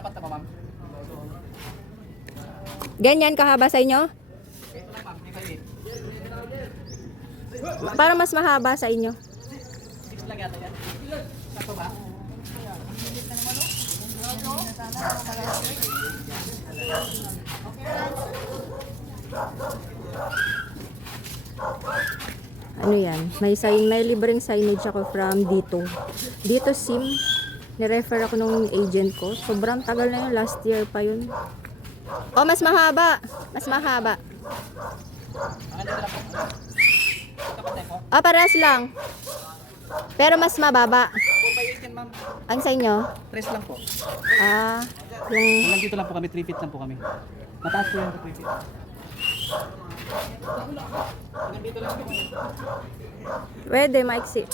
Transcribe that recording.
tapat na pa, ma'am. Ganyan kahaba sa inyo? Ito lang, ma'am. May maliit. Para mas mahaba sa inyo. 6 lang yata yan. Sakto ba? Ano yan? May libreng signage ako from dito. Dito SIM. Nirefer ako nung agent ko. Sobrang tagal na yun. Last year pa yun. Oh, mas mahaba. Mas mahaba. Ang dito lang po. Tapat na po. Ah, parehas lang. Pero mas mababa. 4x8 yan, ma'am. Ang sa inyo? 3 lang po. Ah, yung... Hanggang dito lang po kami, 3 feet lang po kami. Mataas po yan, 3 feet. Hanggang dito lang po. Pwede, maiksi.